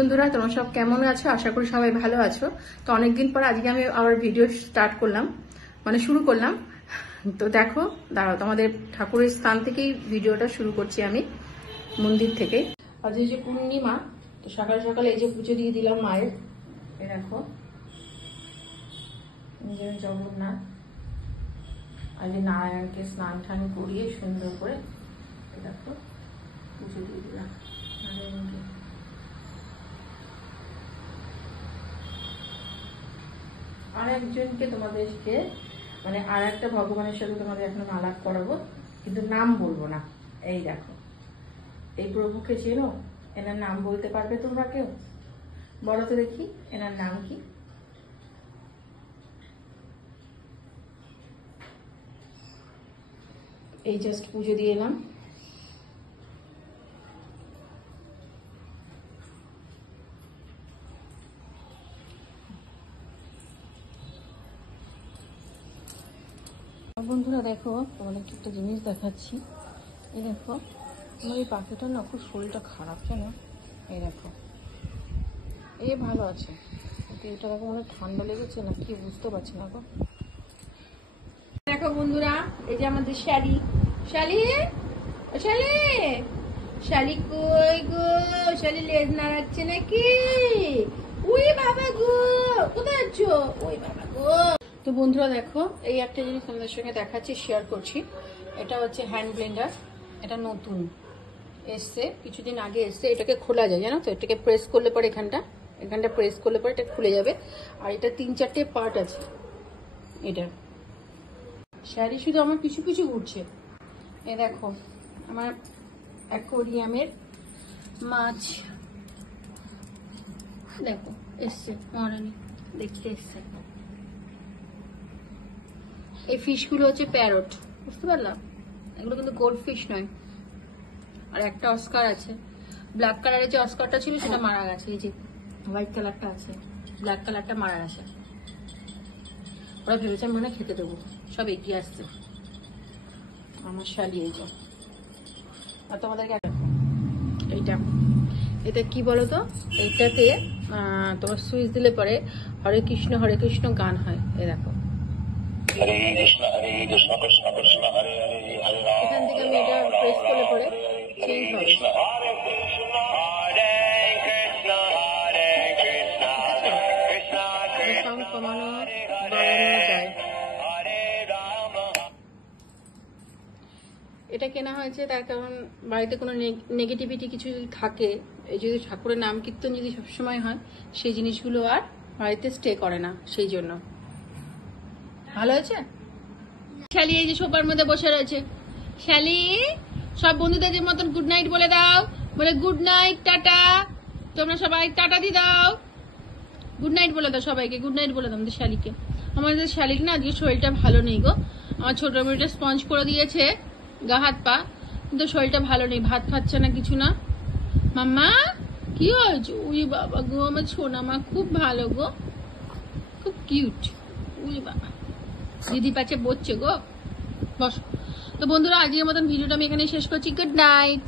বন্ধুরা, তোমরা সব কেমন আছো? আশা করি সবাই ভালো আছো। তো অনেকদিন পর আজকে আমি আবার ভিডিও স্টার্ট করলাম, মানে শুরু করলাম। তো দেখো, দাঁড়াও, তোমাদের ঠাকুরের স্থান থেকেই ভিডিওটা শুরু করছি আমি, মন্দির থেকে। আজ এই যে পূর্ণিমা, তো সকাল সকালে এই যে পুজো দিয়ে দিলাম মায়ের। এ দেখো, নিজের জগন্নাথ আজ নারায়ণকে স্নান টান করিয়ে সুন্দর করে দেখো পুজো দিয়ে দিলাম নারায়ণকে। আর একজনকে তোমাদেরকে মানে আর একটা ভগবানের সাথে তোমাদের এখন আলাপ করাবো, কিন্তু নাম বলবো না। এই দেখো, এই প্রভুকে চেনো? এনার নাম বলতে পারবে তোমরা কেউ? বলো তো দেখি, এনার নাম কি? এই জাস্ট পুজো দিয়ে এলাম। বন্ধুরা দেখো, তোমাদেরকে একটা জিনিস দেখাচ্ছি। এই দেখো, আমার এই পাখিটা না খুব শরীরটা খারাপ, জানো? এই দেখো, এই ভালো আছে, কিন্তু এটা দেখো মনে ঠান্ডা লেগেছে না কি বুঝতে পারছি না গো। দেখো বন্ধুরা, এই যে আমাদের শালি শালি শালি শালি কই গো? শালি লেজ নাড়াচ্ছে নাকি? ওই বাবা গো, কোথায় আছো? ওই বাবা গো। তো বন্ধুরা দেখো, এই একটা জিনিস তোমাদের সঙ্গে দেখাচ্ছি, শেয়ার করছি। এটা হচ্ছে হ্যান্ড ব্লেন্ডার। এটা নতুন এসছে, কিছুদিন আগে এসছে। এটাকে খোলা যায়, জানো তো? এটাকে প্রেস করলে পরে এখানটা প্রেস করলে পরে এটা খুলে যাবে। আর এটা 3-4টে পার্ট আছে এটার। শাড়ি শুধু আমার পিছু পিছু ঘুরছে। এ দেখো, আমার অ্যাকোয়ারিয়ামের মাছ দেখো এসছে, মহারানী দেখতে এসছে। এই ফিশগুলো হচ্ছে প্যারট, বুঝতে পারলাম? এগুলো কিন্তু গোল্ড ফিশ নয়। আর একটা অস্কার আছে, ব্ল্যাক কালারের যে অস্কারটা ছিল সেটা মারা গেছে। এই যে হোয়াইট কালারটা আছে, ব্ল্যাক কালারটা মারা গেছে। ওরা ভেবেছে মনে খেতে দেবো, সব এগিয়ে আসছে আমার শালি। এই যে, আর তোমাদেরকে এইটা, এটা কি বলতো? এইটাতে তোমার সুইচ দিলে পরে হরে কৃষ্ণ গান হয়। এই দেখো, এখান থেকে আমি এটা প্রেস করলে পরে চেঞ্জ হবে। সাউন্ড কমানো বাড়ানো যায়। এটা কেনা হয়েছে তার কারণ বাড়িতে কোনো নেগেটিভিটি কিছু যদি থাকে, এই যদি ঠাকুরের নাম কীর্তন যদি সবসময় হয়, সেই জিনিসগুলো আর বাড়িতে স্টে করে না, সেই জন্য। ভালো হয়েছে। শালি এই যে সোফার মধ্যে বসে রয়েছে। শালি, সব বন্ধুদের মতন গুড নাইট বলে দাও। বলে গুড নাইট, টাটা। তোমরা সবাই টাটা দিয়ে দাও, গুড নাইট বলে দাও সবাইকে। গুড নাইট বলে দাও আমাদের শালিকে। আমাদের শালিক না আজকে শরীরটা ভালো নেই গো। আমার ছোট মেয়েটা স্পঞ্জ করে দিয়েছে গা হাত পা, কিন্তু শরীরটা ভালো নেই, ভাত খাচ্ছে না, কিছু না। মাম্মা কি হয়েছে? উই বাবা গো, আমার সোনা মা খুব ভালো গো, খুব কিউট। উই বাবা, দিদি পাচ্ছে বসছে গো, বস। তো বন্ধুরা, আজকের মতন ভিডিওটা আমি এখানে শেষ করছি। Good night.